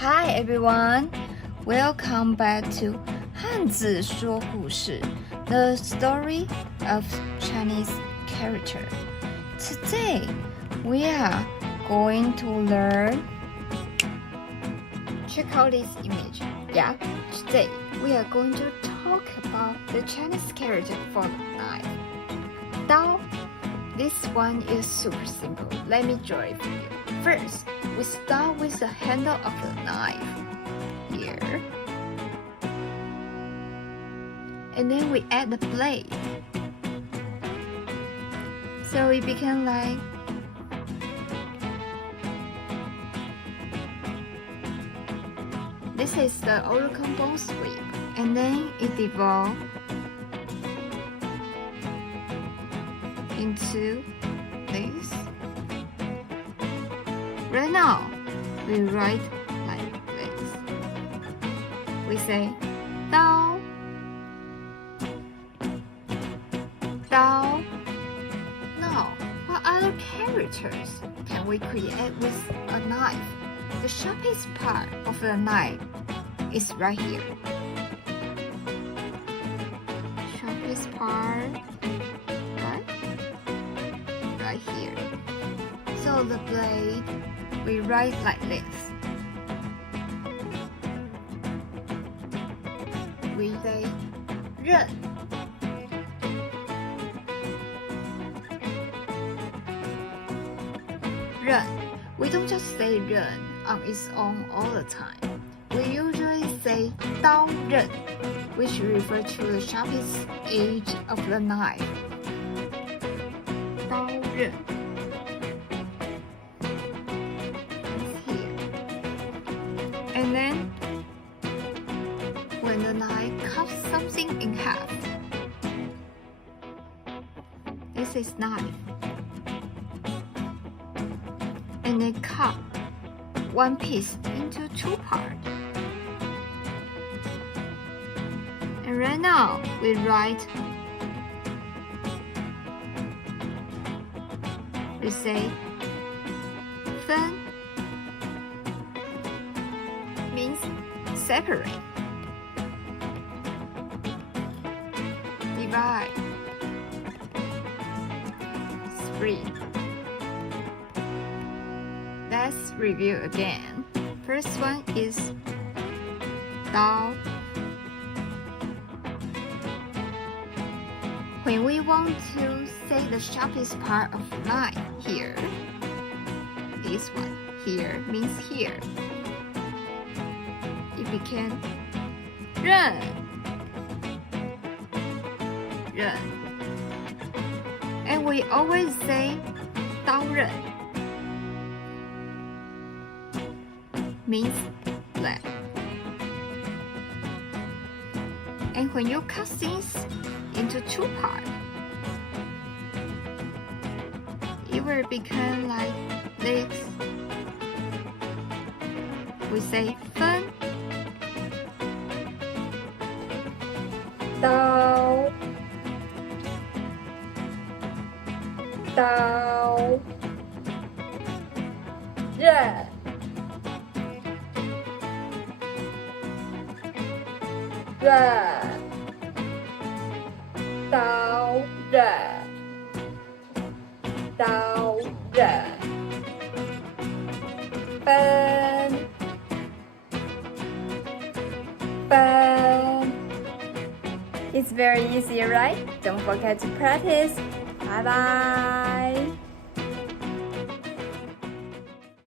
Hi everyone, welcome back to 汉字说故事 The story of Chinese character. Today, we are going to learn. Check out this image. Yeah, today we are going to talk about the Chinese character for the knife. Dao. This one is super simple. Let me draw it for you. First, we start with the handle of the knife here. And then we add the blade. So it became like this is the Oracle bone sweep. And then it evolved into this. Right now, we write like this. We say Dao, Dao. Now, what other characters can we create with a knife? The sharpest part of the knife is right here. Sharpest part, right here. So the blade, we write like this. We say 刃. We don't just say 刃 on its own all the time. We usually say 刀刃, which refers to the sharpest edge of the knife. 刀刃. And then, when the knife cuts something in half, this is knife. And then cut one piece into two parts. And right now, we write, we say, 分 means separate. Divide. Split. Let's review again. First one is Dao. When we want to say the sharpest part of knife here, this one here means here. It became 刃 刃. And we always say 刀刃 means blade. And when you cut things into two parts, it will become like this. We say 分 刀 刀 刃 刃 刀刃 刀刃 分 分. It's very easy, right? Don't forget to practice. Bye bye.